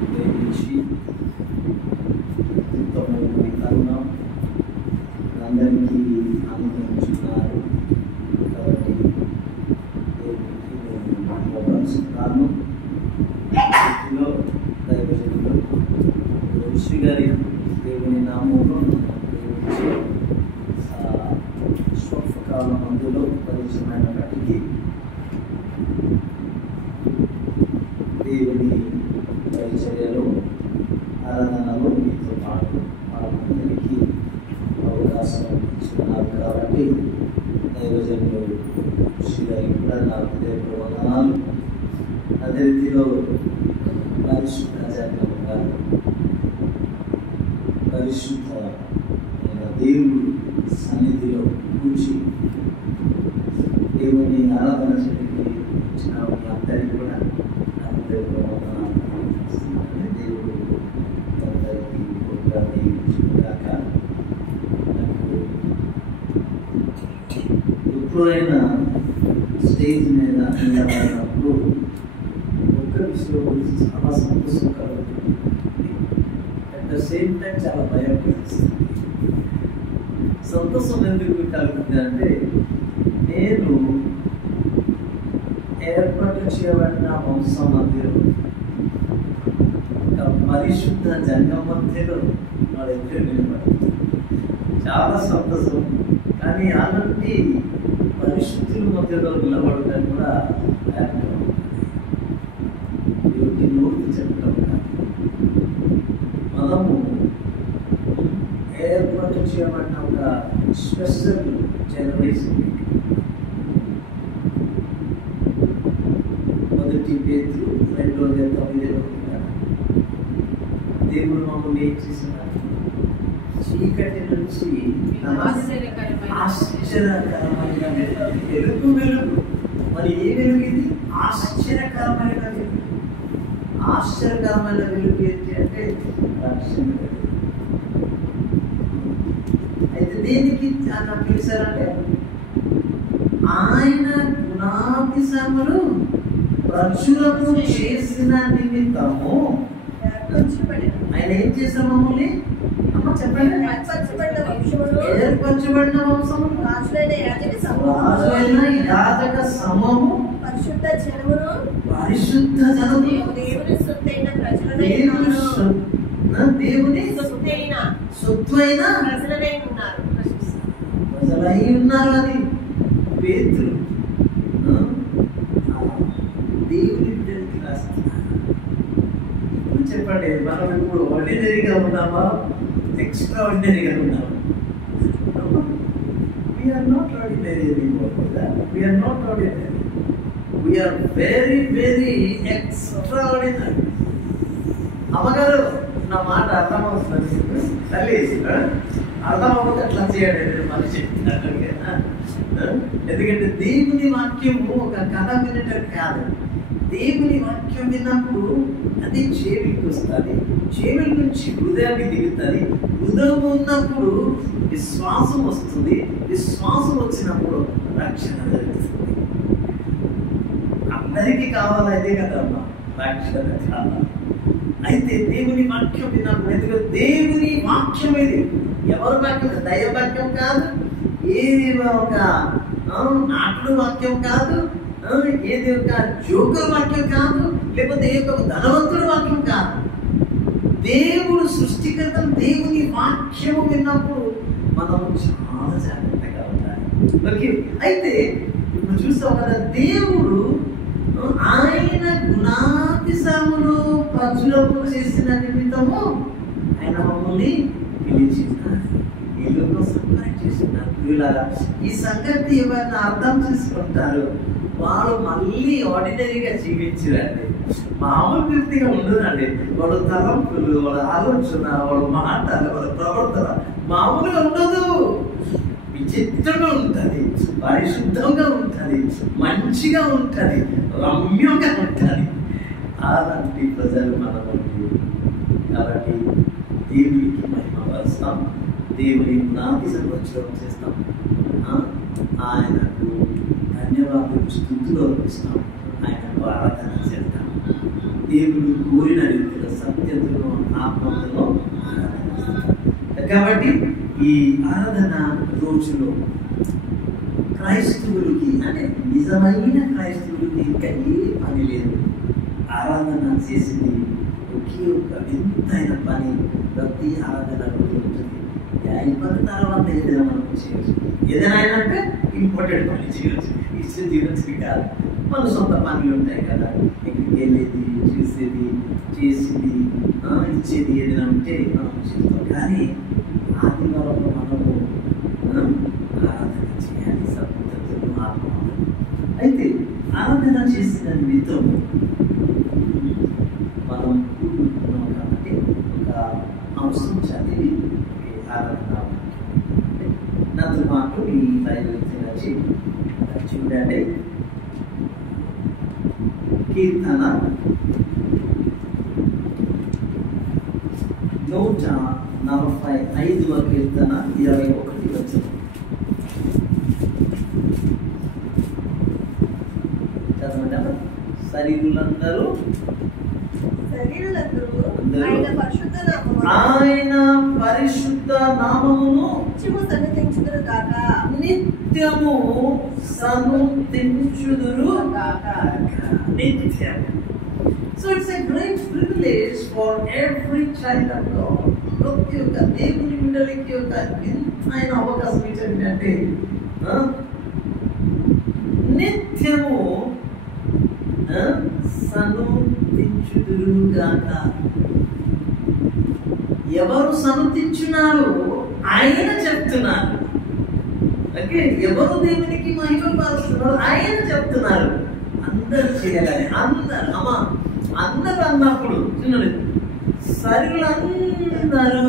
ప్రేమించి అత్యుత్తమైన కరుణ అందరికీ అనుగ్రహించున్నారు. కాబట్టి దేవునికి నేను మోకరిస్తున్నాను. స్థితిలో దైవజనులు ఋషి గారి దేవుని నామంలో ప్రేమించి స్వల్పకాల మందులో పరిచయమైనప్పటికీ దేవుని పరిచర్యలో ఆరాధనలో మీతో పాటు వాళ్ళందరికీ అవకాశం ఇస్తున్నారు. కాబట్టి దైవజనులు ఋషి గారికి కూడా నా హృదయపూర్వక వందనాలు. అదే రీతిలో పరిశుద్ధ జనంగా పరిశుద్ధ దేవుడు సన్నిధిలో కూర్చి దేవుని ఆరాధన చేయడానికి వచ్చిన మీ అందరికీ కూడా నా హృదయపూర్వక వందనాలు. దేవుడు అందరికీ గొప్పగా దీవించుగాక. నాకు ఎప్పుడైనా స్టేజ్ మీద నిలబడినప్పుడు ఒక్క విషయం గురించి చాలా సంతోషం కలుగుతుంది. అట్ ద సేమ్ టైం చాలా భయం కలిగిస్తుంది. సంతోషం ఎందుకు కలుగుతుంది అంటే, నేను ఏర్పాటు చేయబడిన వంశం మధ్యలో ఒక పరిశుద్ధ జంగం మధ్యలో వాళ్ళిద్దరు నిలబడుతుంది. చాలా సంతోషం. కానీ అలాంటి పరిశుద్ధుల మధ్యలో నిలబడటం కూడా నోటి చెప్పడం కాదు. మనము ఏర్పాటు చేయబడిన ఒక స్పెషల్ జనరేషన్. మొదటి పేతురు 2:9 దేవుడు మమ్మల్ని ఏం చేసినారు? చీకటి నుంచి ఆశ్చర్యకరమైన వెలుగు. మరి ఏ వెలుగు ఇది? ఆశ్చర్యకరమైన వెలుగు. ఆశ్చర్యకరమైన వెలుగు ఏంటి అంటే రక్షణ వెలుగు. అయితే దేనికి అలా పిలిచారంటే, ఆయన గుణాతిశయములు ప్రచురము చేసిన నిమిత్తము ఆయన ఏం చేశారు? మమ్మల్ని చెప్పండి. ఏర్పరచబడిన వంశము, రాజులైన యాజక సమూహము, పరిశుద్ధ జనమును, దేవుని సొత్తైన ప్రజలై ఉన్నారు అని పేతురు దేవుని బిడ్డలకి రాస్తున్నారు. చెప్పండి, మనం ఇప్పుడు ఆర్డినరీగా ఉన్నామా, ఎక్స్ట్రా ఆర్డినరీగా ఉన్నామా? We are not ordinary anymore. We are not ordinary. We are very, very extraordinary. అమ్మగారు, నా మాట అర్థమవుతుంది తల్లి? అర్థమవుతుంది అట్లా చేయండి మనిషి. ఎందుకంటే దేవుని వాక్యము ఒక కథ వినటం కాదు. దేవుని వాక్యం విన్నప్పుడు అది చెవికి వస్తుంది, చెవి నుంచి హృదయానికి దిగుతుంది. హృదయం ఉన్నప్పుడు విశ్వాసం వస్తుంది, విశ్వాసం వచ్చినప్పుడు రక్షణ జరుగుతుంది. అందరికీ కావాలి, అదే కదమ్మా రక్షణ కావాలి. అయితే దేవుని వాక్యం విన్నప్పుడు, ఎందుకంటే దేవుని వాక్యం ఇది ఎవరి వాక్యం? దైవ వాక్యం కాదు, ఏది ఒక నాటుడు వాక్యం కాదు, ఏది ఒక జోకర్ వాక్యం కాదు, లేకపోతే ఏ ఒక ధనవంతుడు వాక్యం కాదు. దేవుడు సృష్టికర్త. దేవుని వాక్యము విన్నప్పుడు మనం చాలా జాగ్రత్తగా ఉండాలి. ఓకే, అయితే ఇప్పుడు చూస్తాం కదా, దేవుడు ఆయన గుణాతిశయములు ప్రచురము చేసిన నిమిత్తము ఆయన మమ్మల్ని పిలిచినారు, ఇల్లు కోసం చేసినారు. ఈ సంగతి ఎవరైనా అర్థం చేసుకుంటారు, వాళ్ళు మళ్ళీ ఆర్డినరీగా జీవించరండి, మామూలు వ్యక్తిగా ఉండరండి. వాళ్ళ తలంపులు, వాళ్ళ ఆలోచన, వాళ్ళ మాటలు, వాళ్ళ ప్రవర్తన మామూలుగా ఉండదు. విచిత్రంగా ఉంటుంది, పరిశుద్ధంగా ఉంటుంది, మంచిగా ఉంటుంది, రమ్యంగా ఉంటుంది. అలాంటి ప్రజలు మనము. కాబట్టి దేవునికి మహిమ పరుస్తాం, దేవుని నాటి సంవత్సరం చేస్తాం, ఆయనకు ధన్యవాదాలు స్తుతులు అర్పిస్తాం, ఆయనకు ఆరాధన చేస్తాం. దేవుడు కోరిన రీతిలో సత్యతలో ఆత్మతో కాబట్టి ఈ ఆరాధన రోజులో క్రైస్తవులకి అంటే నిజమైన క్రైస్తవులకి ఇంకా ఏ పని లేదు. ఆరాధన చేసింది ఒకే ఒక వింతైన పని ప్రతి ఆరాధన రోజు ఉంటుంది. అయిపోయిన తర్వాత ఏదైనా మనం చేయవచ్చు, ఏదైనా అయినాక ఇంపార్టెంట్ పని చేయవచ్చు, ఇష్టం చేయవచ్చు కాదు. మన సొంత పనులు ఉంటాయి కదా, ఇక్కడికి వెళ్ళేది, చూసేది, చేసేది, ఇచ్చేది ఏదైనా ఉంటే మనం చేస్తాం. కానీ ఆదివారంలో మనము ఆరాధన చేయాలి సత్యతను ఆత్మ. అయితే ఆరాధన చేసిన నిమిత్తం మనం కూడుకుంటున్నాం కాబట్టి ఒక అంశం చదివి ఆరాధన నాతో పాటు ఈ బైబిల్ వచ్చి చూడండి. కీర్తన 145వ కీర్తన 21 వచనం చదవండి. శరీరులందరూ ఆయన పరిశుద్ధ నామమును నిత్యము సన్నుతించుదురు నిత్యము. So it's a great privilege for every child of God. ప్రతి ఒక్క దేవుని బిడ్డలకి ఒక వింతైన అవకాశం ఏంటంటే నిత్యము సన్నుతించుదురుగాక. ఎవరు సన్నుతించున్నారు? ఆయన చెప్తున్నారు. ఓకే, ఎవరు దేవునికి మహిమ పరుస్తున్నారు? ఆయన చెప్తున్నారు. అందరు చేయాలని, అందరు అందరు అన్నప్పుడు చూడండి, సరులందరూ.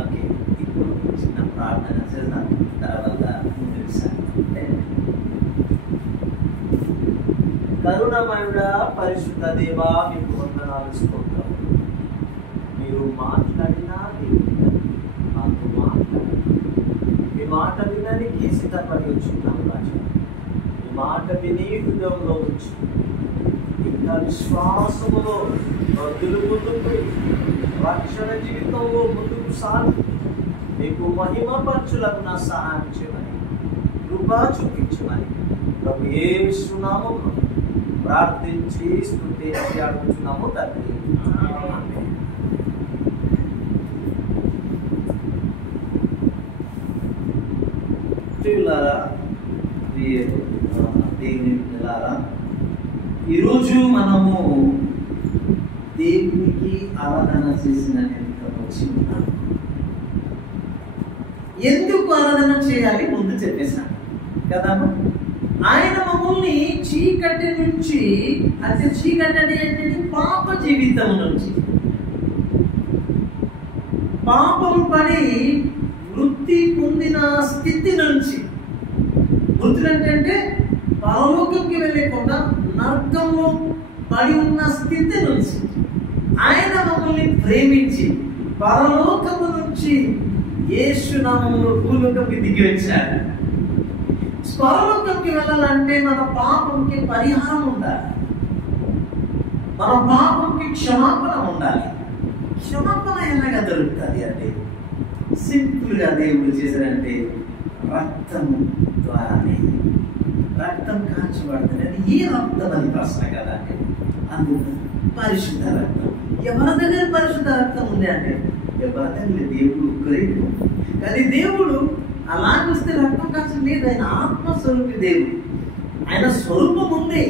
ఓకే, ఇప్పుడు చిన్న ప్రార్థన చేద్దాం, తర్వాత కరుణమయుడా పరిశుద్ధ దేవా మీకు వందనాలు స్తోత్రం. మీరు మాట్లాడినా మాతో మాట్లాడారు. మీ మాట వినడానికి సిద్ధపడి వచ్చున్నాం రాజా. మీ మాట విని హృదయంలో వచ్చి ఇంకా విశ్వాసములో ముందుకు రక్షణ జీవితంలో ముందుకు సాగి మీకు మహిమ పరచులకు నా సహాయం చేయమని, కృపా చూపించమని ప్రభు యేసు నామములో ప్రార్థించి స్తుతించి అడుగుతున్నాము తండ్రి. దేవుని పిల్లలారా, ఈరోజు మనము దేవునికి ఆరాధన చేసిన వచ్చి ఉన్నాము. ఎందుకు ఆరాధన చేయాలి ముందు చెప్పేశాను కదా. ఆయన మమ్మల్ని చీకటి నుంచి, అంటే చీకటి అంటే పాప జీవితం నుంచి, పాపం పడి వృత్తి పొందిన స్థితి నుంచి, వృత్తులు అంటే పరలోకంకి వెళ్ళకుండా నరకంలో పడి ఉన్న స్థితి నుంచి ఆయన మమ్మల్ని ప్రేమించి పరలోకము నుంచి యేసు నామములో భూలోకంకి దిగి వచ్చాడు. పరలోకంకి వెళ్ళాలంటే మన పాపంకి పరిహారం ఉండాలి, మన పాపంకి క్షమాపణ ఉండాలి. క్షమాపణ ఎలాగా దొరుకుతుంది అంటే సింపుల్గా దేవుడు చేశారంటే రక్తము ద్వారానే. రక్తం కాల్చబడుతుంది. అది ఏ రక్తం అని ప్రశ్న కదా అంటే అందు పరిశుద్ధ రక్తం. ఎవరి దగ్గర పరిశుద్ధ రక్తం ఉంది అంటే ఎవరి దగ్గర దేవుడు ఒక్కరే. కానీ దేవుడు అలాగొస్తే రక్తం కాల్చడం లేదు. ఆయన ఆత్మస్వరూపి దేవుడు. ఆయన స్వరూపం ఉంది.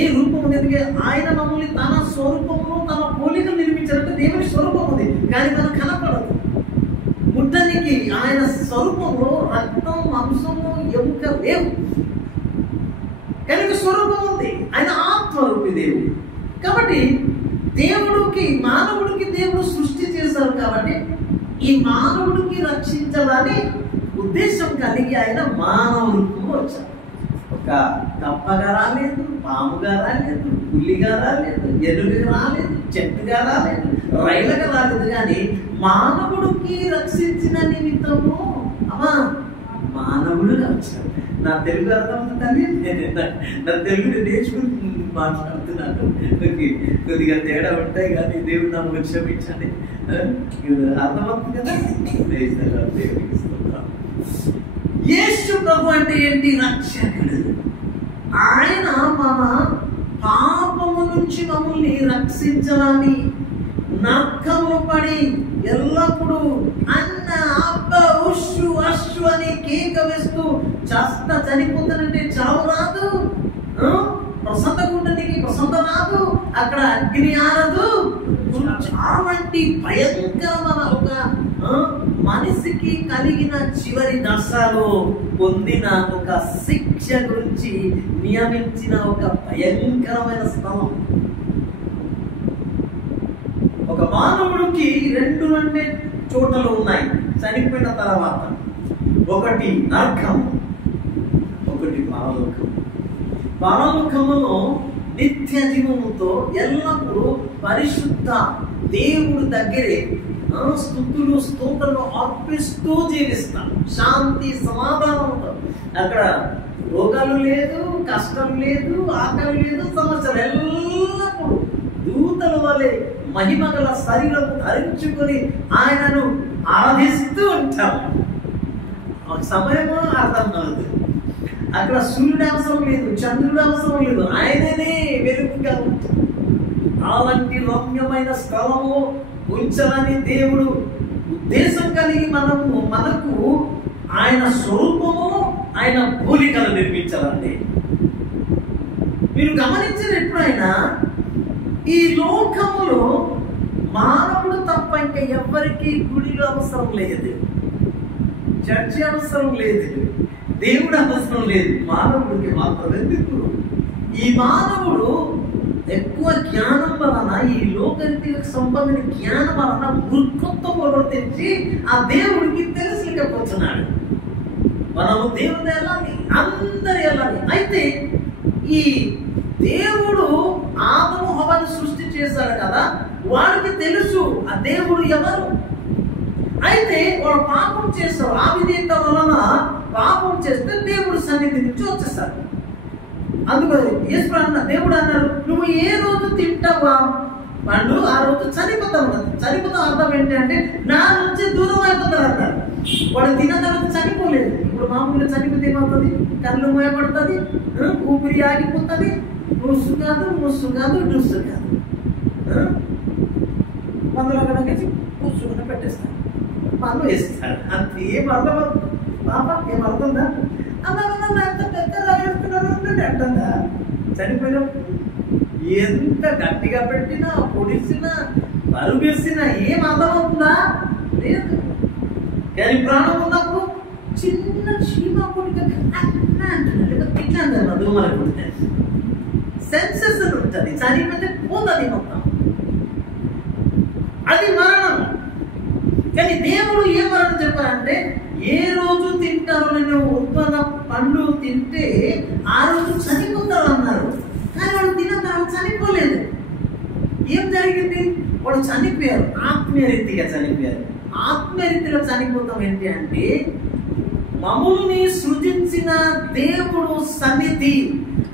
ఏ రూపం ఉంది? ఎందుకంటే ఆయన మమ్మల్ని తన స్వరూపంలో తన పోలిక నిర్మించారంటే దేవుని స్వరూపం ఉంది, కానీ మనకు కనపడదు. ముట్టనికి ఆయన స్వరూపంలో రక్తం, మాంసము, ఎముక లేవు, కనుక స్వరూపం ఉంది. ఆయన ఆత్మరూపి దేవుడు. కాబట్టి మానవుడికి దేవుడు సృష్టి చేశారు. కాబట్టి ఈ మానవుడికి రక్షించాలని ఉద్దేశం కలిగి ఆయన మానవ రూపంలో వచ్చారు. ఒక కప్పగా రాలేదు, పాముగా రాలేదు, పులిగా రాలేదు, ఎలుగుగా రాలేదు, చెట్టుగా రాలేదు, రైలుగా రాలేదు. కానీ మానవుడికి రక్షించిన నిమిత్తము మానవుడుగా వచ్చాడు. నా తెలుగు అర్థమవుతుంది, నా తెలుగు నేర్చుకుని మాట్లాడుతున్నాను. కొద్దిగా తేడా ఉంటాయి కానీ దేవుడు నన్ను క్షమించండి. అర్థమవుతుంది కదా. దేవుడికి స్తోత్రం. యేసు ప్రభు అంటే ఏంటి? రక్షకుడు. ఆయన మన పాపము నుంచి మమ్మల్ని రక్షించాలని నరకములో పడి ఎల్లప్పుడూ అన్న అబ్బ ఉషు అషు అని కేక వేస్తూ చనిపోతానంటే చావు రాదు, ప్రసంతకుండానికి ప్రసంత రాదు, అక్కడ అగ్ని ఆరదు. చావంటి భయంకరమైన ఒక మనిషికి కలిగిన చివరి దశలో పొందిన ఒక శిక్ష గురించి నియమించిన ఒక భయంకరమైన స్థలం. ఒక మానవుడికి 2 చోటలు ఉన్నాయి చనిపోయిన తర్వాత. ఒకటి నరకం, ఒకటి పరలోకం. పరలోకములో నిత్య జీవముతో ఎల్లప్పుడూ పరిశుద్ధ దేవుడి దగ్గరే స్తుతులు స్తోత్రాలు అర్పిస్తూ జీవిస్తాం. శాంతి సమాధానంతో. అక్కడ రోగాలు లేదు, కష్టం లేదు, ఆకలి లేదు, సమస్యలు. ఎల్లప్పుడూ దూతల వలె మహిమగల శరీరం ధరించుకొని ఆయనను ఆరాధిస్తూ ఉంటాం. సమయమో అర్థం కాదు. అక్కడ సూర్యుడు అవసరం లేదు, చంద్రుడు అవసరం లేదు, ఆయననే వెలుగుగా ఉంటాడు. అలాంటి రమ్యమైన స్థలము ఉంచాలని దేవుడు ఉద్దేశం కలిగి మనకు ఆయన స్వరూపము, ఆయన పోలికలు నిర్మించాలండి. మీరు గమనించిన ఎప్పుడైనా ఈ లోకములో మానవుడు తప్ప ఇంకా ఎవరికి గుడిలో అవసరం లేదు, చర్చి అవసరం లేదు, దేవుడు అవసరం లేదు. మానవుడికి మాత్రం ఎందుకు? ఈ మానవుడు ఎక్కువ జ్ఞానం వలన, ఈ లోకానికి సంబంధించిన జ్ఞానం వలన మూర్ఖత్వం తెచ్చి ఆ దేవుడికి తెలిసలేకపోతున్నాడు. మనము దేవుడు వెళ్ళాలి, అందరు వెళ్ళాలి. అయితే ఈ దేవుడు ఆదము హవ్వను సృష్టి చేశాడు కదా, వాడికి తెలుసు ఆ దేవుడు ఎవరు. అయితే వాడు పాపం చేస్తాడు. ఆ విధేయత వలన పాపం చేస్తే దేవుడు సన్నిధి నుంచి వచ్చేస్తాడు. అందుకని దేవుడు అన్నాడు, నువ్వు ఏ రోజు తింటావా పండు ఆ రోజు చనిపోతావు కదా. చనిపోతాం అర్థం ఏంటి అంటే నా నుంచి దూరం అయిపోతాడు అన్నాడు. వాడు తిన్న తర్వాత చనిపోలేదు. ఇప్పుడు మామూలుగా చనిపోతే ఏమవుతుంది? కళ్ళు మోయపడుతుంది, ఊపిరి ఆగిపోతుంది, ముస్సు కాదు, ముస్సు కాదు, డుస్సు కాదు. మందులు అక్కడ కూర్చుని పెట్టేస్తాడు, పనులు వేస్తాడు. అంతే. ఏం అర్థం పాప ఏమవుతుందా? ఎంత పెద్ద రాజేస్తున్నారు అంటుందా? చనిపోయినప్పుడు ఎంత గట్టిగా పెట్టినా పొడిసినా పరుగేసినా ఏం అర్థమవుతుందా? లేదు. కానీ ప్రాణం ఉన్నప్పుడు చిన్న చీమ కొడుకు అంటున్నాడు, ఇట్లా అంటారు దూమల కొడితే సెన్సెస్ ఉంటుంది. చనిపోతే పోతుంది మొత్తం, అది మరణం. కానీ దేవుడు ఏ మరణం చెప్పారంటే, ఏ రోజు తింటారు నేను ఉత్పన్న పండు తింటే ఆ రోజు చనిపోతారు అన్నారు. కానీ వాడు తిన్న తర్వాత చనిపోలేదు. ఏం జరిగింది? వాడు చనిపోయారు, ఆత్మీయ రీతిగా చనిపోయారు. ఆత్మీయ రీతిలో చనిపోతాం ఏంటి అంటే, మమ్మల్ని సృజించిన దేవుడు సన్నిధి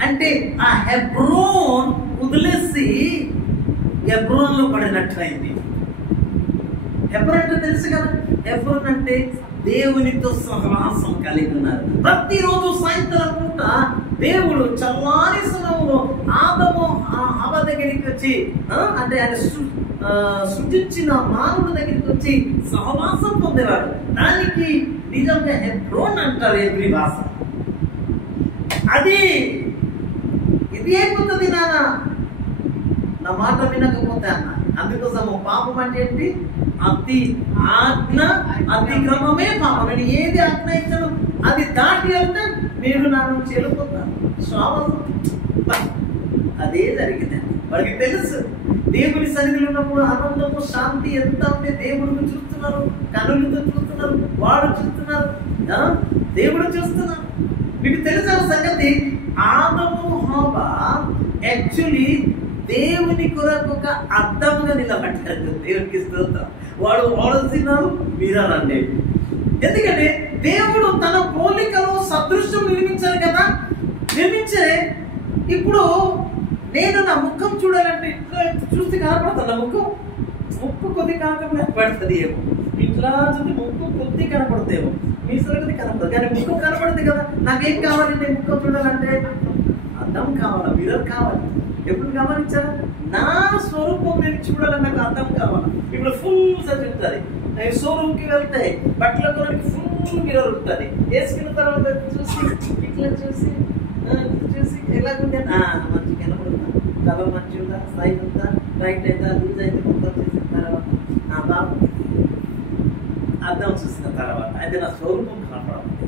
అంటే ఆ హెబ్రోన్ వదిలేసి హెబ్రోన్ లో పడినట్లయింది. హెబ్రోన్ అంటే తెలుసు కదా. హెబ్రోన్ అంటే దేవునితో సహవాసం కలిగి ఉన్నారు. ప్రతిరోజు సాయంత్రం పూట దేవుడు చల్లారి సమయంలో ఆదము హవ్వ దగ్గరికి వచ్చి, అంటే ఆయన సృజించిన మానవుడి దగ్గరికి వచ్చి సహవాసం పొందేవాడు. దానికి నిజంగా హెబ్రోన్ అంటారు ఎవ్రీ భాష. అది ఇది అయిపోతుంది నా మాట వినకపోతే అన్న. అందుకోసము పాపం అంటే ఏంటి? అతి ఆజ్ఞ అతిక్రమమే పాపం. నేను ఏది ఆజ్ఞ ఇచ్చాను అది దాటి వెళ్తే మీరు నా నుంచి వెళ్ళిపోతాను. శ్రావణం అదే జరిగిందండి. వాడికి తెలుసు దేవుని సన్నిధిలో ఉన్నప్పుడు ఆనందము శాంతి ఎంత ఉంటే దేవుడిని చూస్తున్నారు, కనులతో చూస్తున్నారు, వాడు చూస్తున్నారు, దేవుడు చూస్తున్నారు. మీకు తెలిసిన సంగతి, ఆదము హవ్వ యాక్చువల్లీ దేవుని కొరకు ఒక అర్థంగా నిలబడ్డారు. దేవునికి స్తోత్రం. వాడు తిన్నారు, మీరాలండి. ఎందుకంటే దేవుడు తన పోలికలో సదృశ్యం నిర్మించారు కదా, నిర్మించే ఇప్పుడు నేను నా ముఖం చూడాలంటే ఇట్లా చూస్తే కనపడుతుంది. నా ముక్కు కొద్ది కనపడుతుంది ఏమో, ఇట్లా చూస్తే ముక్కు కొద్ది కనపడతాయేమో, మీ సరిగ్గా కనపడదు, కానీ ముఖం కనపడుతుంది కదా. నాకేం కావాలి? నేను ముఖం చూడాలంటే అద్దం కావాలా, మిర్రర్ కావాలి. ఎప్పుడు గమనించారా? నా స్వరూపం నేను చూడాలని నాకు అర్థం కావాలి. ఇప్పుడు ఫుల్ సర్చ్ ఉంటుంది. షోరూమ్కి వెళ్తే బట్టల కొనడానికి ఫుల్ మిర్రర్ ఉంటుంది. వేసుకున్న తర్వాత చూసి ఇట్లా చూసి ఎలాగుంటే మంచి కనపడుతుందా, కలర్ మంచి ఉందా, సైజ్ ఉందా, రైట్ అయితే లూజ్ అయితే మొత్తం చేసిన తర్వాత నా బాబు అర్థం చూసిన తర్వాత అయితే నా స్వరూపం కనపడుతుంది.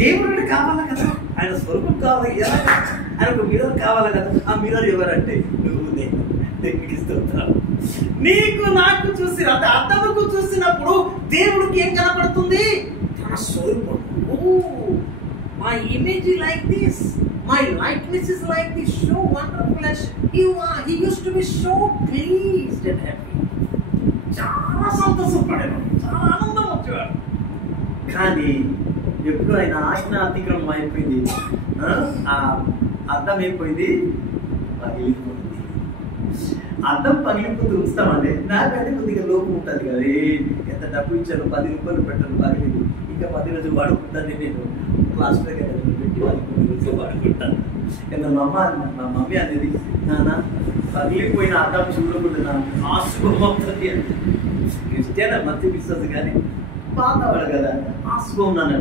దేవుడిని కావాలా కదా, ఆయన స్వరూపం కావాలి కదా, ఆయన ఒక మిర్రర్ కావాలి కదా. ఆ మిర్రర్ ఎవరంటే నువ్వు, నేను. దేవునికి ఇస్తున్నాను. నీకు నాకు చూసి అర్థముకు చూసినప్పుడు దేవుడికి ఏం కనపడుతుంది? తన స్వరూపం. My image is like this. My likeness is like this. So wonderful and he used to be so pleased and happy. చాలా సంతోషపడేవాడు, చాలా ఆనందం వచ్చేవాడు. కానీ ఎప్పుడు ఆయన ఆజ్ఞ అతిక్రమం అయిపోయింది, ఆ అర్థం అయిపోయింది, పగిలిపోయింది. అర్థం పగిలిపోతే ఉంచుతామండి. నాకైతే కొద్దిగా లోపం ఉంటుంది కదా, ఎంత డబ్బు ఇచ్చాను, 10 రూపాయలు పెట్టాను, పగిలింది, ఇంకా 10 రోజులు వాడుకుంటాను, నేను లాస్ట్ దగ్గర పెట్టి వాళ్ళు 10 రోజులు వాడుకుంటాను. కానీ మా మమ్మీ అనేది, నాన్న పగిలిపోయిన అర్థం చూడకుండా ఆశుభం అవుతుంది అని. క్రిస్టియన్ మంచి విశ్వాస కానీ పాతవాడు కదా, ఆశుభం నాన్న,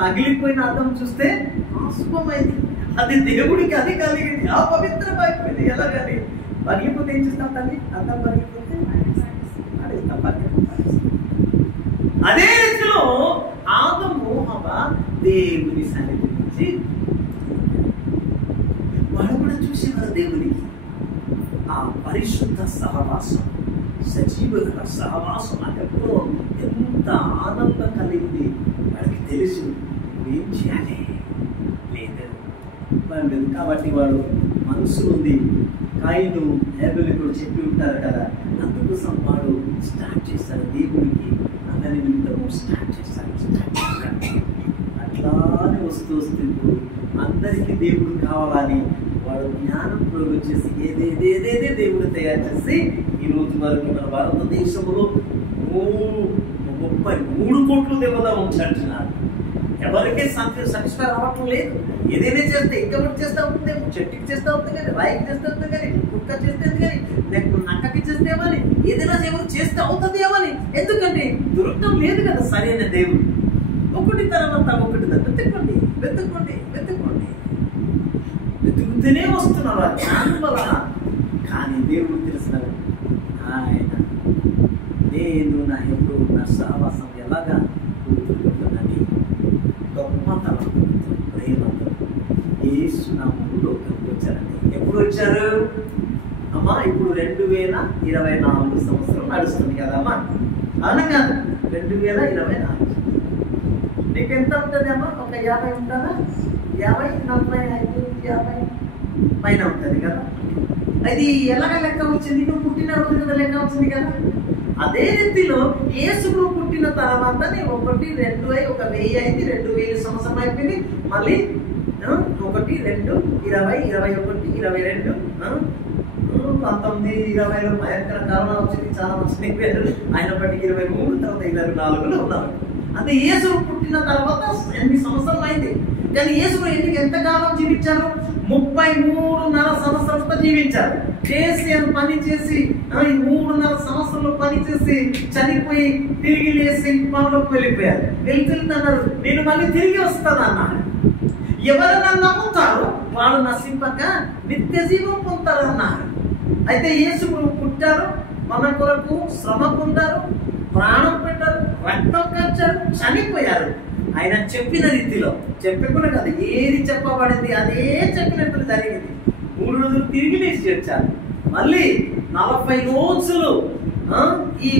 పగిలిపోయిన అర్థం చూస్తే ఆశుభం అయింది. అది దేవుడికి అది కలిగింది, ఆ పవిత్రం అయిపోయింది. ఎలా కానీ పగిలిపోతే ఏం చేస్తాం తల్లి? అర్థం పగిలిపోతే పడేస్తాం, అదే రీతిలో ఆదము హవ్వ దేవుని సన్నిధి నుంచి వాడు కూడా చూసేవారు దేవునికి. ఆ పరిశుద్ధ సహవాసం, సజీవుల సహవాసం అప్పుడు ఎంత ఆనందం కలిగింది. వాడికి తెలుసు ఏం చేయాలి లేదు కాబట్టి వాడు మనసు ఉంది. కాయిను హేబెలు కూడా చెప్పి ఉంటారు కదా, అందుకోసం వాడు స్టార్ట్ చేస్తాడు దేవుడికి అందరి నిమిత్తము స్టార్ట్ చేస్తాడు. అట్లానే వస్తూ ఇప్పుడు అందరికీ దేవుడు కావాలని వాడు జ్ఞానం ప్రయోగం చేసి ఏదేదే దేవుడు తయారు చేసి ఈ రోజు వరకు మన భారతదేశంలో 33 కోట్లు దేవత ఉంచాడు. ఎవరికే సాటిస్ఫై అవ్వటం లేదు. ఏదైనా చేస్తే ఇంకొకటి చేస్తూ ఉంటుంది, చెట్టుకి చేస్తూ ఉంటుంది కానీ, రాయికి చేస్తూ ఉంటుంది కానీ, కుక్క చేస్తుంది కానీ, లేకపోతే నక్కకి చేస్తేమని, ఏదైనా చేస్తే అవుతుంది ఏమని. ఎందుకంటే దొరకటం లేదు కదా సరైన దేవుడు. ఒకటి తర్వాత ఒకటి వెతుక్కోండి వెతుక్కోండి వెతుక్కోండి వెతుకుతూనే వస్తున్నారు ఆ జ్ఞానం వలన. కానీ దేవుడు తెలిసినాడు, ఆయన నేను నా ఎప్పుడు నా సహవాసం ఎలాగా కోరుకుంటున్నానని గొప్పతనం ప్రేమతో యేసునామములో లోకానికి వచ్చారండి. ఎప్పుడు వచ్చారు అమ్మా? ఇప్పుడు 2024 సంవత్సరం నడుస్తుంది కదమ్మా, అవునా కాదు? 2024 నీకు ఎంత ఉంటుంది అమ్మా? ఒక 50 ఉంటుందా? 50, 45, 50 పైన ఉంటుంది కదా. అది ఎలాగ లెక్క వచ్చింది? నువ్వు పుట్టిన రోజు కదా లెక్క వచ్చింది కదా. అదే రీతిలో యేసు పుట్టిన తర్వాత 1, 2 అయి 1000 అయింది, 2000 సంవత్సరం అయిపోయింది. మళ్ళీ 1, 2, 20, 21, 22, 19, 20లో భయంకర కరోనా వచ్చింది, చాలా మంచి అయినప్పటికీ 23, తర్వాత 24లో ఉన్నారు. అంటే యేసు పుట్టిన తర్వాత ఎన్ని సంవత్సరాలు అయింది. కానీ యేసు ఎంతకాలం జీవించారు? 33.5 సంవత్సరాలతో జీవించారు. కేసీఆర్ పని చేసి ఈ 3.5 సంవత్సరాలు పని చేసి చనిపోయి తిరిగి లేసి పనులకు వెళ్ళిపోయారు. వెళ్తున్నారు, నేను మళ్ళీ తిరిగి వస్తానన్నాడు. ఎవరైనా నమ్ముతారు వాళ్ళు నశింపక నిత్య జీవం పొందుతారన్నారు. అయితే యేసు పుట్టారు, మన కొరకు శ్రమ పొందారు, ప్రాణం పెట్టారు, రక్తం ఖర్చారు, చనిపోయారు. ఆయన చెప్పిన రీతిలో చెప్పకుండా కదా, ఏది చెప్పబడింది అదే చెప్పినట్టు జరిగింది. 3 రోజులు తిరిగి లేచి వచ్చారు. మళ్ళీ 40 రోజులు ఈ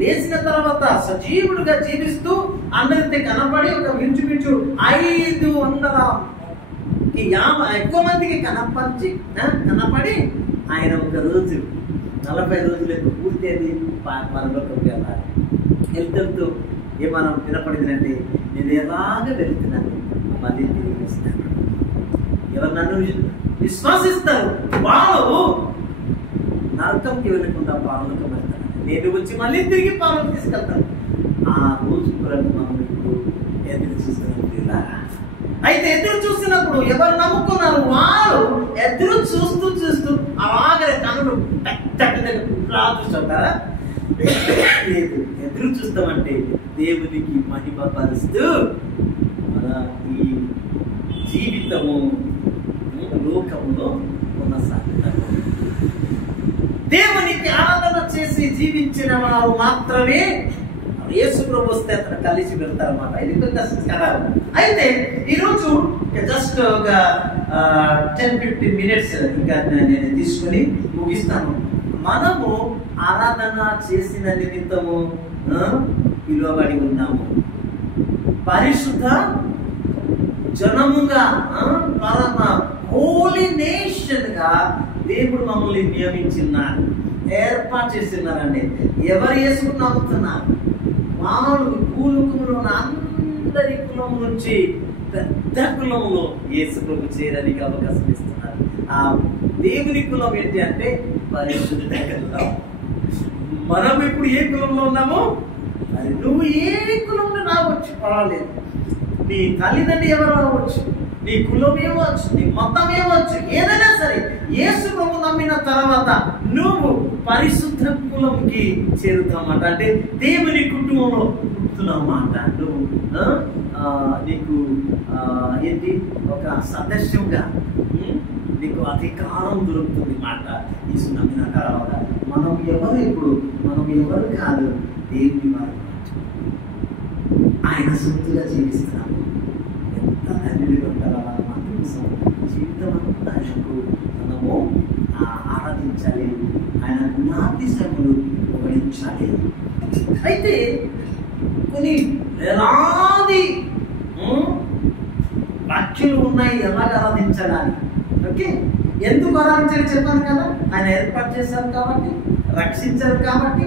లేచిన తర్వాత సజీవుడుగా జీవిస్తూ అందరితో కనపడి ఒక మించుమించు 550 ఎక్కువ మందికి కనపడి ఆయన ఒక రోజు 40 రోజులకు పూర్తి అది పరలోకం వెళ్ళాలి. వెళ్తూ ఏమన్నా వినపడిందంటే, నేను ఎలాగ వెళ్తున్నాను మళ్ళీ తిరిగి వస్తాను. ఎవరు నన్ను విశ్వాసిస్తారు వాళ్ళు నరకంకి వెళ్ళకుండా పాలనకు వెళ్తాను. నేను వచ్చి మళ్ళీ తిరిగి పాలన తీసుకెళ్తాను. ఆ రోజు కొరకు మనం ఇప్పుడు ఎదురు చూస్తున్నాం పిల్లలారా. అయితే ఎదురు చూస్తున్నప్పుడు ఎవరు నమ్ముకున్నారు వాళ్ళు ఎదురు చూస్తూ చూస్తూ అలాగే కనులు చూస్తారా? లేదు, ఎదురు చూస్తామంటే దేవునికి మహిమ పరుస్తూ మన ఈ జీవితము లోకంలో కొనసాగుతారు. దేవునికి ఆరాధన చేసి జీవించిన వారు మాత్రమే యేసు ప్రభు వస్తే అతను కలిసి వెళ్తారన్నమాట. ఇది పెద్ద కదా. అయితే ఈరోజు జస్ట్ ఒక 10-15 మినిట్స్ ఇంకా నేను తీసుకుని ముగిస్తాను. మనము ఆరాధన చేసిన నిమిత్తము పిలువబడి ఉన్నాము. పరిశుద్ధ జనముగా హోలీ నేషన్ గా దేవుడు మమ్మల్ని నియమించున్నారు, ఏర్పాటు చేస్తున్నారండి. ఎవరు యేసును నమ్ముతున్నారు వాళ్ళు భూలోకములో అందరి కులం నుంచి పెద్ద కులంలో యేసు ప్రభు చేరడానికి అవకాశం ఇస్తున్నారు. ఆ దేవుని కులం ఏంటి అంటే పరిశుద్ధ కులం. మనం ఇప్పుడు ఏ కులంలో ఉన్నామో, అది నువ్వు ఏ కులంలో రావచ్చు, పర్వాలేదు. నీ తల్లిదండ్రి ఎవరు రావచ్చు, నీ కులం ఏమవచ్చు, నీ మతం ఏమవచ్చు, ఏదైనా సరే యేసు ప్రభు నమ్మిన తర్వాత నువ్వు పరిశుద్ధ కులంకి చేరుతామాట. అంటే దేవుని కుటుంబంలో పుట్టుతున్నామాట. నువ్వు నీకు ఏంటి ఒక సదస్యంగా నీకు అధికారం దొరుకుతుంది మాట. యేసు నమ్మిన తర్వాత మనం ఎవరు కాదు, దేవుని వారు. ఆయన సొత్తుగా జీవిస్తున్నాము. ఎంత ధన్యులు ఉంటారో వాళ్ళ మాత్రం జీవితం అంతా ఆయనకు మనము ఆరాధించాలి, ఆయన గుణాతిశయములు వివరించాలి. అయితే కొన్ని వేలాది వాక్యాలు ఉన్నాయి ఎలాగ ఆరాధించడానికి. ఓకే, ఎందుకు ఆరాధించాలి చెప్పాను కదా. ఆయన ఏర్పాటు చేశారు కాబట్టి, రక్షించారు కాబట్టి,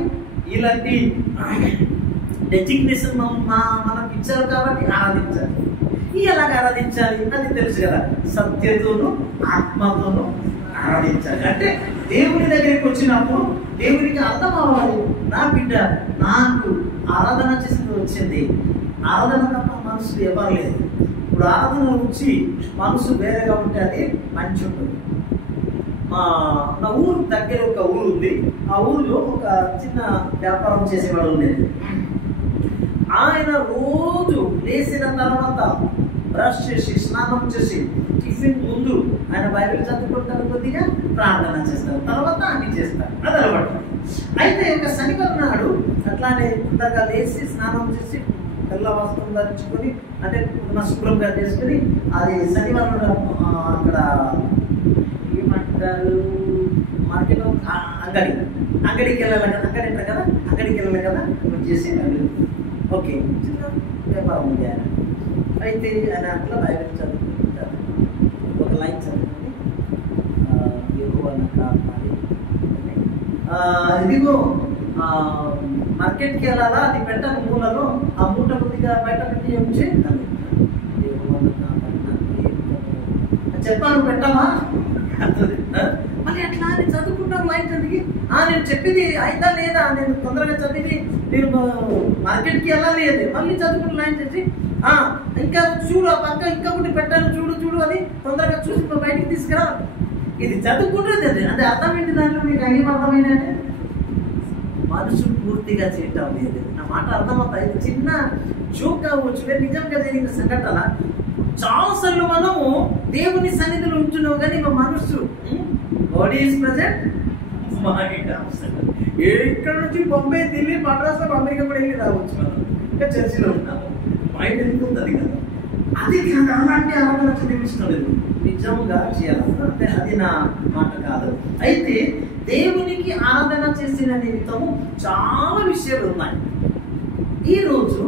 ఇలాంటి డెసిగ్నేషన్ మనకు ఇచ్చారు కాబట్టి ఆరాధించాలి. ఎలాగ ఆరాధించాలి అది తెలుసు కదా. సత్యతోనూ ఆత్మతోనూ ఆరాధించాలి. అంటే దేవుని దగ్గరికి వచ్చినప్పుడు దేవునికి అర్థం అవ్వాలి, నా బిడ్డ నాకు ఆరాధన చేసి వచ్చింది. ఆరాధన తప్ప మనసు ఎవరు లేదు. ఇప్పుడు ఆరాధన వచ్చి మనసు వేరేగా ఉంటే అది మంచి ఉంటుంది. నా ఊరు దగ్గర ఒక ఊరు ఉంది. ఆ ఊరిలో ఒక చిన్న వ్యాపారం చేసేవాడు ఉండేది. ఆయన రోజు లేచిన తర్వాత బ్రష్ చేసి స్నానం చేసి టిఫిన్ ముందు ఆయన బైబిల్ చదువుకుంటారు, కొద్దిగా ప్రార్థన చేస్తారు, తర్వాత అన్ని చేస్తారు. అది అలవాటు. అయితే ఒక శనివారం నాడు అట్లానే తొందరగా లేచి స్నానం చేసి తెల్ల వస్త్రం ధరించుకొని అంటే శుభ్రంగా చేసుకుని అది శనివారం అక్కడ ఏమంటారు మార్కెట్ అంగడికి వెళ్ళాలి కదా, అంగడి అంటారు కదా, అంగడికి వెళ్ళాలి కదా చేసి ఓకే చిన్న వ్యాపారం ఉంది ఆయన. అయితే ఆయన అట్లా బైబిల్ చదువుకుంటారు. ఒక లైన్ చదువుకొని యెహోవా నా కాపాడి ఇదిగో మార్కెట్కి వెళ్ళాలా, అది పెట్టను మూలలో, ఆ మూట కొద్దిగా బయట పెట్టి ఉంచి చెప్పాను పెట్టమా మళ్ళీ అట్లా నేను చదువుకుంటాను లైన్ చదివి నేను చెప్పింది అయితా లేదా, నేను తొందరగా చదివి నేను మార్కెట్కి వెళ్ళాలి అది మళ్ళీ చదువుకుంటూ లైన్ చేసి ఇంకా చూడు ఆ పక్క ఇంకా ఒకటి పెట్టాను చూడు అది తొందరగా చూసి బయటికి తీసుకురా. ఇది చదువుకుంటుంది అది. అది అర్థమైంది. దాంట్లో మీకు ఏం అర్థమైందంటే మనసు పూర్తిగా చేయటం లేదు. నా మాట అర్థమవుతా. ఇది చిన్న జోక్ కావచ్చు, నిజంగా జరిగిన సంఘటన. చాలాసార్లు మనము దేవుని సన్నిధిలో ఉంటున్నావు కానీ మా మనసు body is present, mind absent. ఎక్కడ నుంచి బొంబాయి, ఢిల్లీ, మద్రాసు, అమెరికా కూడా వెళ్ళి రావచ్చు. మనం ఇంకా చర్చిలో ఉన్నాము, మైండ్ ఎందుకు అది కదా. అది కాదు, అలాంటి ఆరాధన చూపిస్తాం లేదు, నిజంగా చేయాలంటే అది నా మాట కాదు. అయితే దేవునికి ఆరాధన చేసిన నిమిత్తము చాలా విషయాలు ఉన్నాయి. ఈరోజు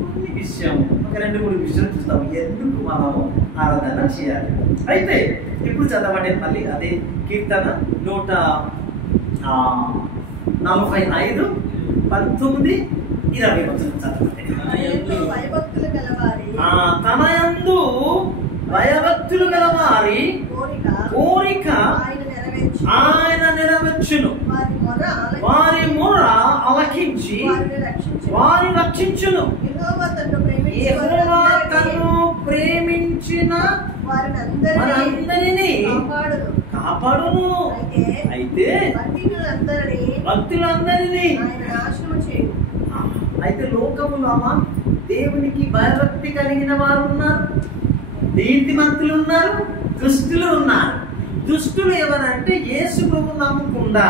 కొన్ని విషయం ఒక 2-3 విషయాలు చూస్తాము ఎందుకు మనము ఆరాధన చేయాలి. అయితే ఇప్పుడు చదవండి మళ్ళీ అదే కీర్తన 145, 19, 20 వచనం చదవండి. తన యందు భయభక్తులు గలవారి కోరిక ఆయన నెరవేర్చును. వారి మొర ఆలకించి వారిని రక్షించును. యెహోవా తన్ను ప్రేమించిన వారందరినీ కాపాడును. అయితే భక్తులందరినీ అయితే లోకములో దేవునికి భయభక్తి కలిగిన వారు ఉన్నారు, నీతిమంతులు ఉన్నారు, దుష్టులు ఉన్నారు. దుష్టులు ఎవరంటే యేసు ప్రభువు నమ్మకుండా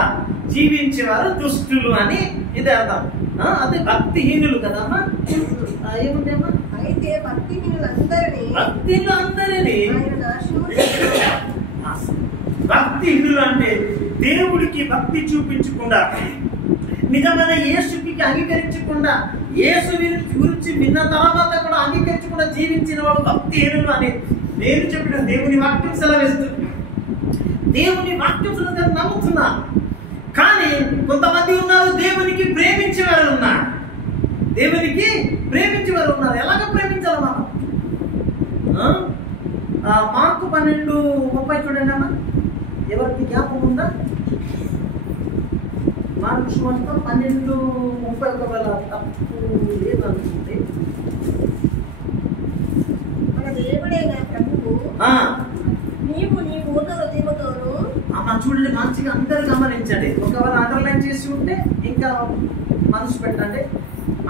జీవించేవారు దుష్టులు అని ఇది అర్థం. అదే భక్తిహీనులు కదమ్మా. ఏముందమ్మా? అయితే భక్తిహీనులందరినీ భక్తిహీనులు అంటే దేవుడికి భక్తి చూపించకుండా, నిజమైన యేసుకి అంగీకరించకుండా, యేసు గురించి విన్న తర్వాత కూడా అంగీకరించకుండా జీవించిన వాడు భక్తిహీనులు అని నేను చెప్పిన దేవుని వాక్యం సెలవిస్తుంది. దేవుని వాక్యం సెలవు నమ్ముతున్నారు. కానీ కొంతమంది ఉన్నారు దేవునికి ప్రేమించేవారు ఉన్నారు. దేవునికి ప్రేమించేవారు ఉన్నారు. ఎలాగ ప్రేమించాలి మనం? మార్కు 12:30 చూడండి అమ్మా. ఎవరికి జ్ఞాపకం ఉందా? మార్కు సువార్త 12:30 ఒకవేళ తప్పు లేదనుకుంటే. మన దేవుడైన ప్రభువు నీవు నీ పూర్ణ హృదయముతోను. అమ్మ చూడండి, మంచిగా అందరు గమనించండి. ఒకవేళ అండర్లైన్ చేసి ఉంటే ఇంకా మనసు పెట్టండి.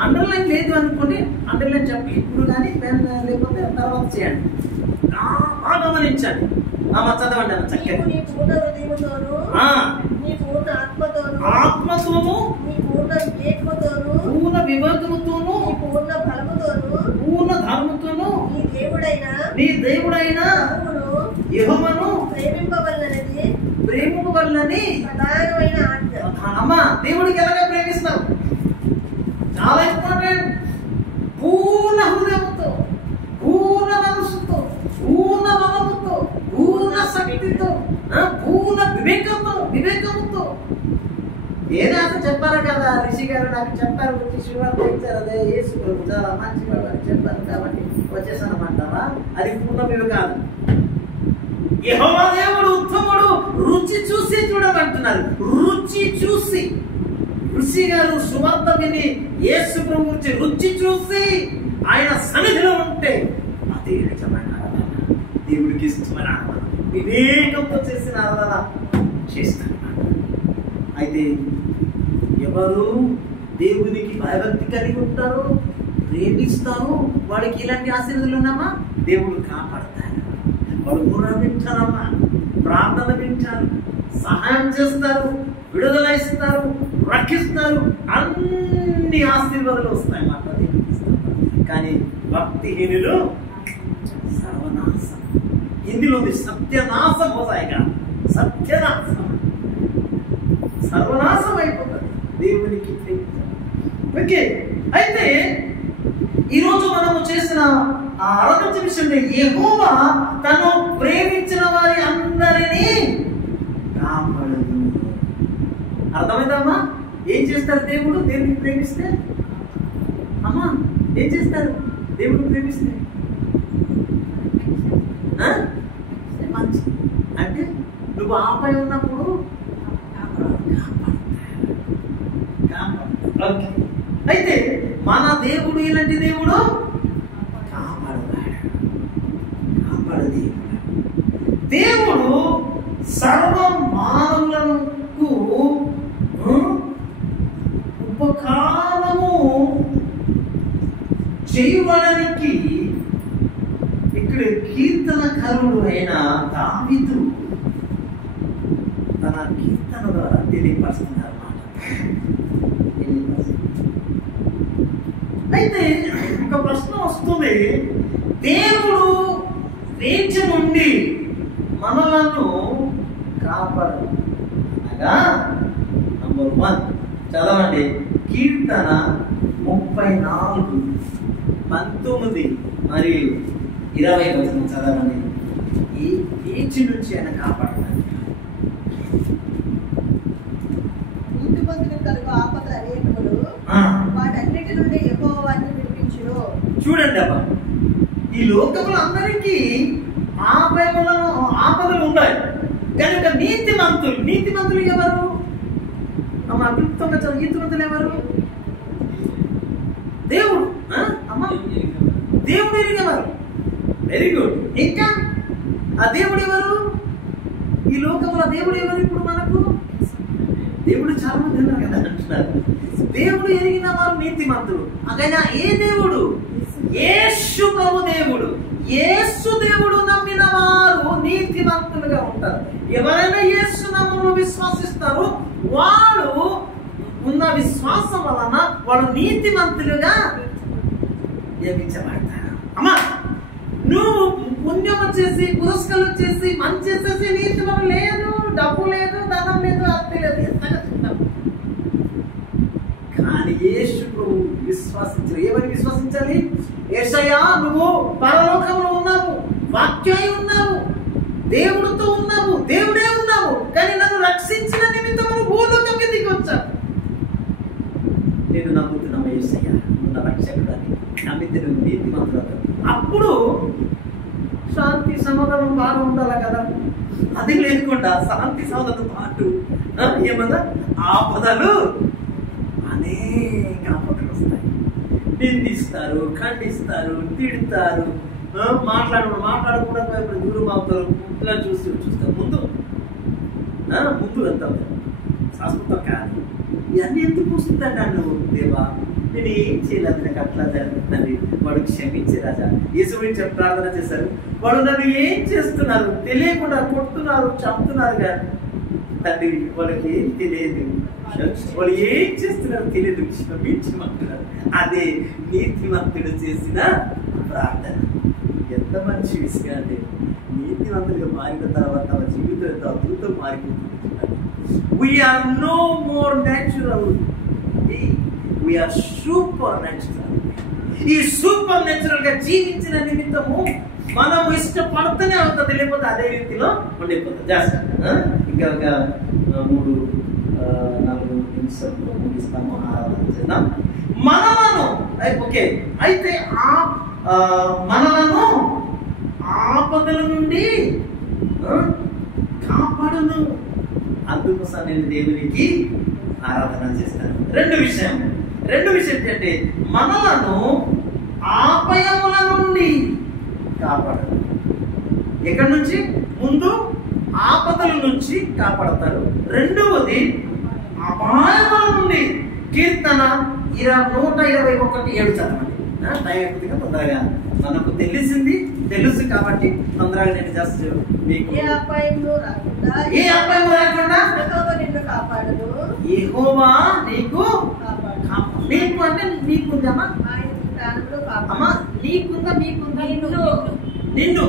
అండర్లైన్ లేదు అనుకోండి, అండర్లైన్ చెప్పి ఇప్పుడు కానీ పెన్ లేకపోతే తర్వాత చేయండి. బాగా గమనించండి. చదవండి అమ్మ చక్కగా. నీ పూర్ణ హృదయముతోను, నీ పూర్ణ ఆత్మతోను, నీ పూర్ణ వివేకముతోను, పూర్ణ వివేకముతోను, నీ పూర్ణ బలముతోను, పూర్ణ ధర్మముతోను నీ దేవుడైన యెహోవాను ప్రేమింపవలనని ప్రధానమైన ఆజ్ఞ. అమ్మ దేవుడికి ఎలాగ ప్రేమిస్తాం? చాలా ఇంపార్టెంట్. పూర్ణ హృదయంతో, పూర్ణ మనసుతో, పూర్ణ బలముతో, పూర్ణ శక్తితో, పూర్ణ వివేకముతో. ఏదైతే చెప్పారు కదా రిషి గారు, నాకు చెప్పారు, వచ్చి శివార్త ఇచ్చారు. అదే యేసు ప్రభు చాలా మంచివాడు అని చెప్పారు కాబట్టి వచ్చేసానమంటావా? అది పూర్ణ వివేకాలు. యెహోవా దేవుడు ఉత్తముడు, రుచి చూసి చూడమంటున్నారు. రుచి చూసి, ఋషి గారు సువార్త విని యేసు ప్రభు గురించి రుచి చూసి ఆయన సన్నిధిలో ఉంటే అదే నిజమైన ఆరాధన, దేవుడికి ఇష్టమైన ఆరాధన, వివేకంతో చేసిన ఆరాధన చేస్తారు. అయితే ఎవరు దేవునికి భయభక్తి కలిగి ఉంటారో, ప్రేమిస్తారో, వాడికి ఇలాంటి ఆశీర్వాదాలు ఉన్నామా? దేవుడు కాపాడతారు. వాడు మొర వింటారమ్మా, ప్రార్థన వింటారు, సహాయం చేస్తారు, విడుదల ఇస్తారు, రక్షిస్తారు. అన్ని ఆశీర్వాదాలు వస్తాయి మాట దేవుడికి. కానీ భక్తిహీనులు సర్వనాశం. హిందీలో సత్యనాశం అవుతాయిగా, సత్యనాశం, సర్వనాశం అయిపోతుంది దేవునికి. ఓకే, అయితే ఈరోజు మనము చేసిన ఆరాధన విషయంలో యెహోవా తను ప్రేమించిన వారి అందరినీ కాపాడదు. అర్థమైందమ్మా? ఏం చేస్తారు దేవుడు దేవుడిని ప్రేమిస్తే? అమ్మా ఏం చేస్తారు దేవుడు ప్రేమిస్తే? మంచి అంటే నువ్వు ఆపై ఉన్నప్పుడు అయితే మన దేవుడు ఇలాంటి దేవుడు కాపాడదు. దేవుడు సర్వ మానవులకు ఉపకారము చేయడానికి ఇక్కడ కీర్తనకారుడు అయిన దావీదు తన కీర్తన ద్వారా తెలియపరుస్తున్నారు. అయితే ఒక ప్రశ్న వస్తుంది, దేవుడు వేచి నుండి మనలను కాపాడు అనగా నంబర్ 1 చదవండి. కీర్తన 34, 19 మరియు 20 చదవండి. ఈ వేచి నుంచి ఆయన కాపాడతాడు. నీతిమంతులకు కలుగు ఆపదలు అనేకములు, వాటన్నిటి నుండి నీతిమంతులు. నీతిమంతులు ఎవరు? అమ్మ క్లుప్తంగా చదువు. నీతిమంతులు ఎవరు? దేవుడు. అమ్మ దేవుడు ఎరిగేవారు. Very good. ఇంకా ఆ దేవుడు ఎవరు? ఈ లోకంలో దేవుడు ఎవరు? ఇప్పుడు మనకు దేవుడు చాలా మంది ఉన్నారు కదా అంటున్నారు. దేవుడు ఎరిగిన వారు నీతిమంతుడు. అదైనా ఏ దేవుడు? యేసు ప్రభు దేవుడు. యేసు దేవుడు నమ్మిన వారు నీతిమంతులుగా ఉంటారు. ఎవరైనా యేసు నామములో విశ్వాసిస్తారో వాడు ఉన్న విశ్వాసం వలన వాడు నీతిమంతులుగా జీవించబడతారు. అమ్మా నువ్వు పుణ్యము చేసి పురస్కారం చేసి మంచి చేసేసి నీతి మనం లేదు, డబ్బు లేదు, ధనం లేదు, అత్తి లేదు, ఎంతగా చిన్నాం. కానీ యేసు ప్రభు విశ్వాసించాలి. ఏమని విశ్వసించాలి? యేసయ్యా నువ్వు పరలోకంలో ఉన్నావు, వాక్యమై ఉన్నావు, దేవుడితో ఉన్నావు, దేవుడే ఉన్నావు, కానీ నన్ను రక్షించిన నిమిత్తము భూలోకం మీదకి వచ్చావు. నేను నమ్ముతున్నావు యేసయ్యా నా రక్షకుడని నమ్మితే నువ్వు నీతిమంతుడు. అప్పుడు శాంతి సమాధానం బాగా ఉండాలి కదా. అది లేకుండా శాంతి సమాధానం పాటు ఏమన్నా ఆపదలు అనేక ఆపదలు వస్తాయి. నిందిస్తారు, ఖండిస్తారు, తిడతారు, మాట్లాడకుండా దూరం అవుతారు. ఇలా చూస్తారు. ముందు వెళ్తావు శాశ్వతం కాదు. ఇవన్నీ ఎందుకు వస్తుందంట? నువ్వు దేవా నేను ఏం చేయలేదు, నాకు అట్లా జరుగుతుంది, వాడు క్షమించి రాజా. యేసు గురించి ప్రార్థన చేశారు. వాడు నన్ను ఏం చేస్తున్నారు తెలియకుండా కొడుతున్నారు, చంపుతున్నారు కానీ తండ్రి వాళ్ళకి ఏం తెలియదు, వాళ్ళు ఏం చేస్తున్నారు తెలియదు, క్షమించమంటున్నారు. అదే నీతిమంతుడు చేసిన ప్రార్థన. ఎంత మంచి విషయం అంటే నీతివంతులుగా మారిన తర్వాత మన జీవితం ఎంత అద్భుతం మారిపోతుంది. We are no more natural being. We are supernatural. ఈ సూపర్ న్యాచురల్ గా జీవించిన నిమిత్తము మనం ఇష్టపడుతూనే అవుతుంది, లేకపోతే అదే రీతిలో ఉండిపోతుంది. జాస్ట్ ఇంకా ఒక 3-4 నిమిషాలు ముగిస్తాము. ఆరాధన చేద్దాం. మనలను ఓకే అయితే మనలను ఆపదల నుండి కాపాడును. అందుకోసం నేను దేవునికి ఆరాధన చేస్తాను. రెండు విషయం ఏంటంటే మనలను ఆపయముల నుండి కాపాడను. ఎక్కడి నుంచి? ముందు ఆపదల నుంచి కాపాడతారు. రెండవది అపాయముల నుండి. కీర్తన 121:7 చదవండి. దయచేసి తొందరగా మనకు తెలుసు కాబట్టి తొందరగా నేను జస్ట్ మీకు ఏ అపాయము రాకుండా నిన్ను కాపాడును. యెహోవా నీకు నీకు అంటే నీకుందమ్మా, అమ్మా నీకుందా, మీకుందా? నిన్ను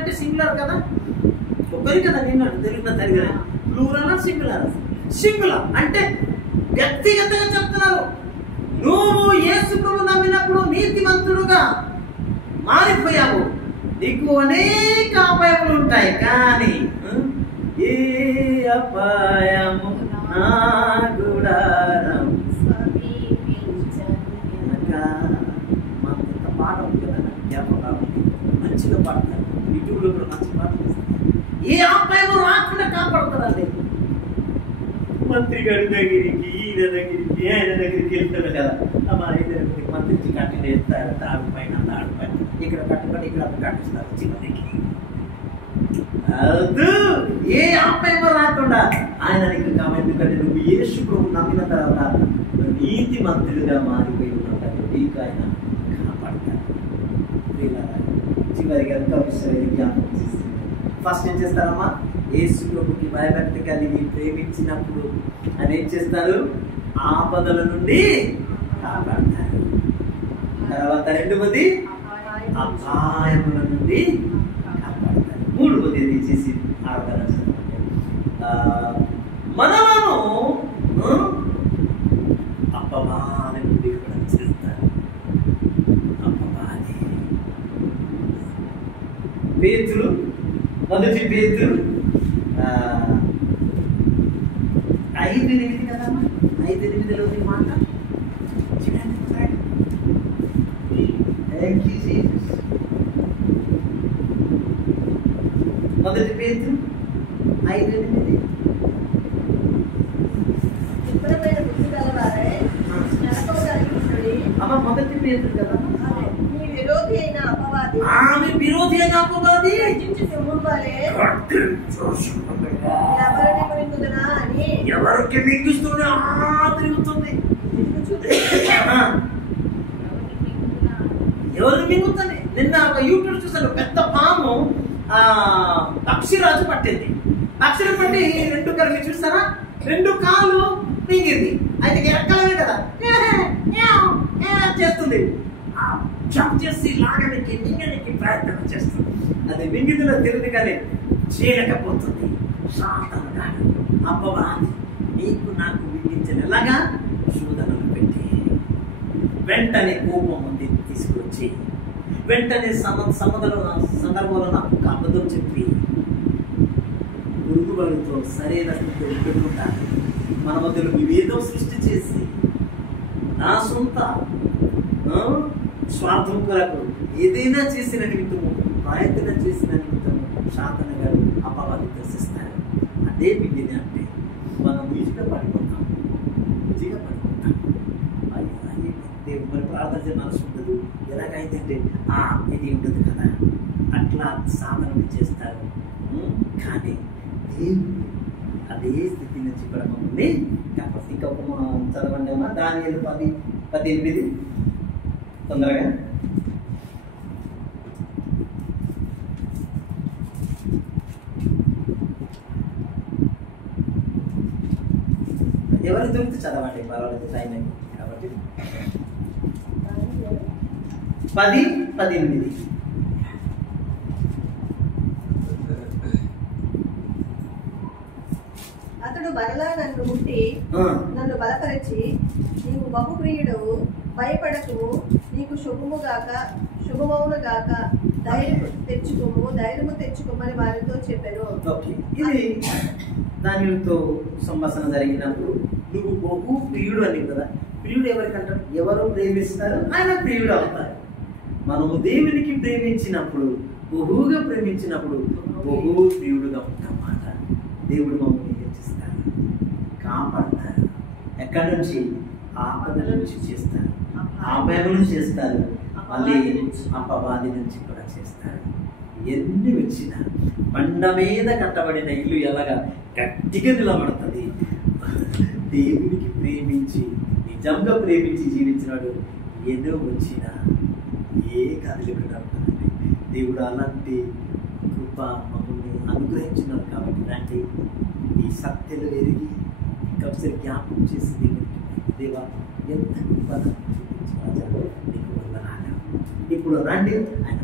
అంటే సింగులర్ కదా, ఒకరి కదా నిన్ను అంటే తెలుగులో జరిగిన ప్లూరల్ సింగులర్ అంటే వ్యక్తిగతంగా చెప్తున్నారు. నువ్వు యేసు ప్రభువును నమ్మినప్పుడు నీతిమంతుడుగా మారిపోయావు. నీకు అనేక అపాయములు ఉంటాయి, కానీ ఏ అపాయము నా గుడారం పాట ఉంది కదా, జ్ఞాపకం మంచిగా పాడతారు. యూట్యూబ్లో కూడా మంచి పాట ఏ అపాయము రాకుండా కాపాడుతారండి. మంత్రి గారి దగ్గరికి, ఈయన దగ్గరికి వెళ్తారు కదా, మా దగ్గరికి మంత్రి కట్టి వేస్తారు. తాడు పైన ఇక్కడ కట్టుకొని ఇక్కడ కట్టిస్తారు. చిన్నదికి ఏ ఆపేమో రాకుండా ఆయన నీకు కావాలి. ఎందుకంటే నువ్వు యేసు ప్రభువును నమ్మిన తర్వాత నీతి మంత్రులుగా మారిపోయి ఉన్నట్టు నీకు ఆయన కాపాడతారు. చివరిగా ఎంతో విషయాలు జ్ఞాపకం చేస్తుంది. ఫస్ట్ ఏం చేస్తారమ్మా? యేసు ప్రభువుకి భయభక్తి కలిగి ప్రేమించినప్పుడు ఆయన ఏం చేస్తారు? ఆపదల నుండి కాపాడతారు. తర్వాత రెండవది అపాయముల నుండి కాపాడతారు. మూడవది ఏది చేసి ఆరాధన మనలను అపవాది నుండి కూడా చేస్తారు. అపవాది పేతురు, మొదటి పేతురు 5:8 కదమ్మా. 5:8లో మాట మొదటి పేతురు 5:8. శుభ్రమైన బుద్ధి గలవారై నరకము కలిగించుడి. అమ్మ మొదటి పేరు కదా, మీ విరోధి అయిన అపవాది ఆమె విరోధి అయిన అపవాది గర్జించు సింహం వలె ఎవరిని మింగుదునా అని ఎవరికి మింగిస్తూనే తిరుగుతుంది. ఎవరు మింగుతుంది? నిన్న ఒక యూట్యూబ్ చూసాను, పెద్ద పాము పక్షిరాజు పట్టింది. పక్షిని పట్టి 2 కాళ్ళు చూస్తారా, 2 కాళ్ళు మింగింది. అయితే ఎక్కలనే కదా చేస్తుంది, జంప్ చేసి లాగడానికి మింగడానికి ప్రయత్నం చేస్తుంది. అది మింగిదిలో తెలియదు కానీ చేయలేకపోతుంది. సాతానుడు అపవాది నీకు నాకు మింగించనేలాగా శోధనలు పెట్టి వెంటనే కోపం తీసుకొచ్చి వెంటనే సందర్భంలో నాకు అబద్ధం చెప్పి గురుగుబడితో సరైన స్థితిలో పెట్టుకుంటా మన మధ్యలో విభేదం సృష్టి చేసి నా సొంత స్వార్థం కొరకు ఏదైనా చేసిన నిమిత్తము, ప్రయత్నం చేసిన నిమిత్తము సాతాను గారు అపవాది దర్శిస్తారు. అదే బిడ్డని అంటే మనం ఈజీగా పడిపోతాం. దేవుడు మరి ప్రార్థన మనసు ఉండదు. ఎలాగైతే ఇది ఉండదు కదా, అట్లా సాధన చేస్తారు. కానీ దేవుడు అదే స్థితి నుంచి కూడా మమ్మల్ని కాబట్టి ఇంకొక చదవండి అమ్మా, దానియేలు 10:18 తొందరగా. ఎవరు దొరికితే చదవండి, పర్వాలేదు, టైం అయింది కాబట్టి. 10:18 అతడు మరలా నన్ను ముట్టి నన్ను బలపరిచి, నీవు బహుప్రియుడవు, భయపడకు, నీకు శుభమవును గాక, ధైర్యము తెచ్చుకోమని వారితో చెప్పాను. ఇది దానితో సంభాషణ జరిగినప్పుడు నువ్వు బహు ప్రియుడు అని కదా. ప్రియుడు ఎవరికంటారు? ఎవరు ప్రేమిస్తారు ఆయన ప్రియుడు అవుతారు. మనము దేవునికి ప్రేమించినప్పుడు, బహుగా ప్రేమించినప్పుడు బహు ప్రియుడుగా ఉంటామాట. దేవుడు మమ్మల్ని హెచ్చిస్తారు, కాపాడతారు. ఎక్కడి నుంచి? ఆపద నుంచి చేస్తారు, ఆపదలను చేస్తారు, మళ్ళీ అపవాది నుంచి కూడా చేస్తారు. ఎన్ని వచ్చినా బండ మీద కట్టబడిన ఇల్లు ఎలాగా గట్టిగా నిలబడుతుంది. దేవునికి ప్రేమించి నిజంగా ప్రేమించి జీవించినాడు ఏదో వచ్చినా ఏ కదలికగా ఉంటుందండి. దేవుడు అలాంటి కృప మమ్మల్ని అనుగ్రహించినారు. కాబట్టి ఇలాంటి ఈ సత్యలు ఎరిగి ఇంకొకసారి జ్ఞాపకం చేసి దేవా ఎంత కృప చూపించిన ఇప్పుడు రండి ఆయన